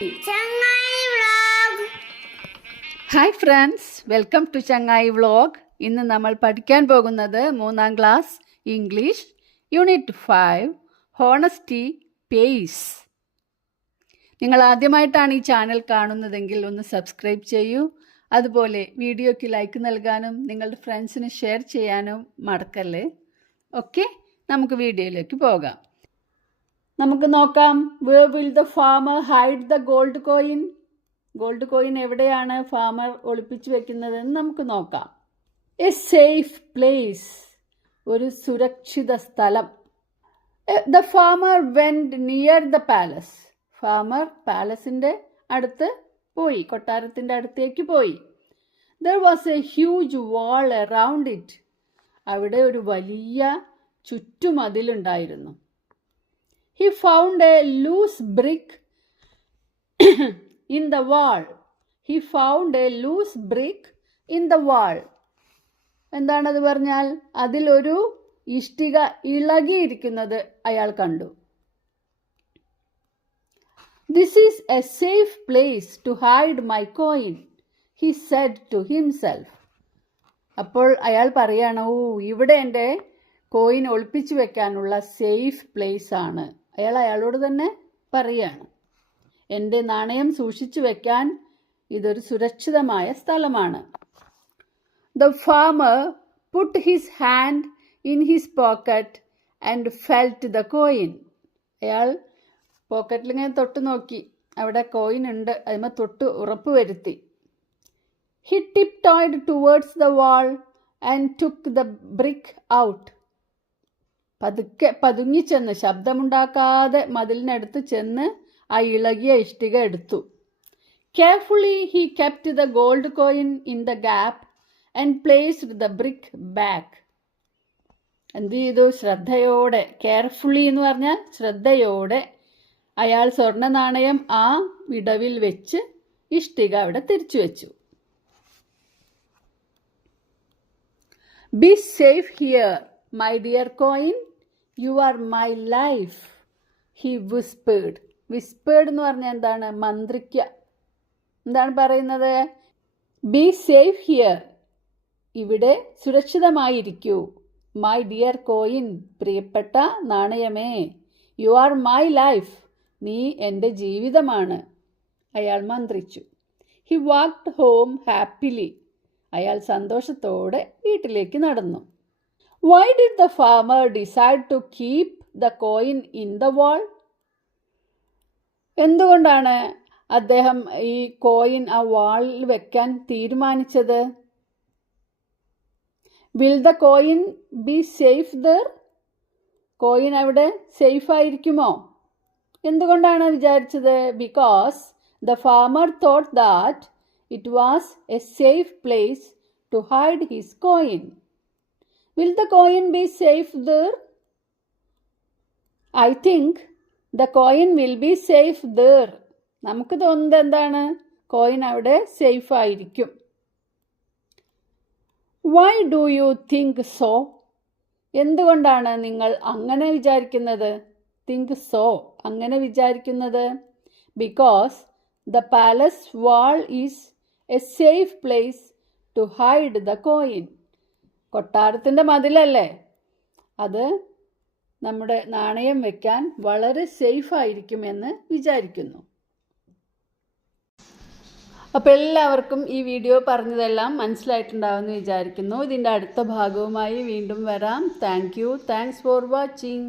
ചങ്ങായി vlog. Hi friends, welcome to Changayi vlog. ഇന്ന് നമ്മൾ പഠിക്കാൻ പോകുന്നത് 3ാം class English unit 5 honesty pays. നിങ്ങൾ ആദ്യമായിട്ടാണ് ഈ ചാനൽ കാണുന്നതെങ്കിൽ ഒന്ന് സബ്സ്ക്രൈബ് ചെയ്യൂ. അതുപോലെ വീഡിയോയ്ക്ക് ലൈക്ക് നൽകാനും നിങ്ങളുടെ ഫ്രണ്ട്സിന് ഷെയർ ചെയ്യാനും മറക്കല്ലേ. ഓക്കെ, നമുക്ക് വീഡിയോയിലേക്ക് പോകാം. നമുക്ക് നോക്കാം. Where will the farmer hide the gold coin? Gold coin എവിടെയാണ് ഫാമർ ഒളിപ്പിച്ചു വെക്കുന്നതെന്ന് നമുക്ക് നോക്കാം. എ സേഫ് പ്ലേസ്, ഒരു സുരക്ഷിത സ്ഥലം. The farmer went near the palace. Farmer പാലസിന്റെ അടുത്ത് പോയി, കൊട്ടാരത്തിന്റെ അടുത്തേക്ക് പോയി. There was a huge wall around it. അവിടെ ഒരു വലിയ ചുറ്റുമതിലുണ്ടായിരുന്നു. He found a loose brick in the wall. He found a loose brick in the wall. എന്താണത് പറഞ്ഞാൽ? അതിലൊരു ഇഷ്ടിക ഇളകിയിരിക്കുന്നത് അയാൾ കണ്ടു. This is a safe place to hide my coin, he said to himself. അപ്പോൾ അയാൾ പറയാണ്, ഇവിടെ എൻ്റെ കോയിൻ ഒളിപ്പിച്ചു വെക്കാനുള്ള സേഫ് പ്ലേസ് ആണ്. അയാളോട് തന്നെ പറയാണ്, എൻ്റെ നാണയം സൂക്ഷിച്ചു വെക്കാൻ ഇതൊരു സുരക്ഷിതമായ സ്ഥലമാണ്. The farmer puttu his hand in his pocket and felt the coin. അയാൾ പോക്കറ്റിൽ ഇങ്ങനെ തൊട്ട് നോക്കി, അവിടെ കോയിൻ ഉണ്ട്, അതിന്മേൽ തൊട്ട് ഉറപ്പ് വരുത്തി. He tiptoed towards the wall and took the brick out. പതുക്കെ പതുങ്ങിച്ചെന്ന്, ശബ്ദമുണ്ടാക്കാതെ മതിലിനടുത്ത് ചെന്ന് ആ ഇളകിയ ഇഷ്ടിക എടുത്തു. Carefully he kept the gold coin in the gap and placed the brick back. എന്ത് ചെയ്തു? ശ്രദ്ധയോടെ, കെയർഫുള്ളി എന്ന് പറഞ്ഞാൽ ശ്രദ്ധയോടെ അയാൾ സ്വർണ്ണ നാണയം ആ വിടവിൽ വെച്ച് ഇഷ്ടിക അവിടെ തിരിച്ചു വെച്ചു. Be safe here my dear coin, U are my life, he whispered. Whispered എന്ന് പറഞ്ഞാൽ എന്താണ്? മന്ത്രിക്കുക. എന്താണ് പറയുന്നത്? ബി സേഫ് ഹിയർ, ഇവിടെ സുരക്ഷിതമായിരിക്കൂ. മൈ ഡിയർ കോയിൻ, പ്രിയപ്പെട്ട നാണയമേ. യു ആർ മൈ ലൈഫ്, നീ എൻ്റെ ജീവിതമാണ്. അയാൾ മന്ത്രിച്ചു. He walked home happily. അയാൾ സന്തോഷത്തോടെ വീട്ടിലേക്ക് നടന്നു. Why did the farmer decide to keep the coin in the wall? എന്തുകൊണ്ടാണ് അദ്ദേഹം ഈ കോയിൻ ആ വാളിൽ വെക്കാൻ തീരുമാനിച്ചത്? Will the coin be safe there? Coin അവിടെ സേഫ് ആയിരിക്കുമോ? എന്തുകൊണ്ടാണ് വിചാരിച്ചത്? Because the farmer thought that it was a safe place to hide his coin. Will the coin be safe there? I think the coin will be safe there. നമുക്ക് തോന്നുന്നത് എന്താണ്? Coin അവിടെ safe ആയിരിക്കും. Why do you think so? എന്തുകൊണ്ടാണ് നിങ്ങൾ അങ്ങനെ വിചാരിക്കുന്നത്? Think so, അങ്ങനെ വിചാരിക്കുന്നത്? Because the palace wall is a safe place to hide the coin. കൊട്ടാരത്തിൻ്റെ മതിലല്ലേ, അത് നമ്മുടെ നാണയം വെക്കാൻ വളരെ സേഫ് ആയിരിക്കുമെന്ന് വിചാരിക്കുന്നു. അപ്പോൾ എല്ലാവർക്കും ഈ വീഡിയോ പറഞ്ഞതെല്ലാം മനസ്സിലായിട്ടുണ്ടാവുമെന്ന് വിചാരിക്കുന്നു. ഇതിൻ്റെ അടുത്ത ഭാഗവുമായി വീണ്ടും വരാം. Thanks for watching.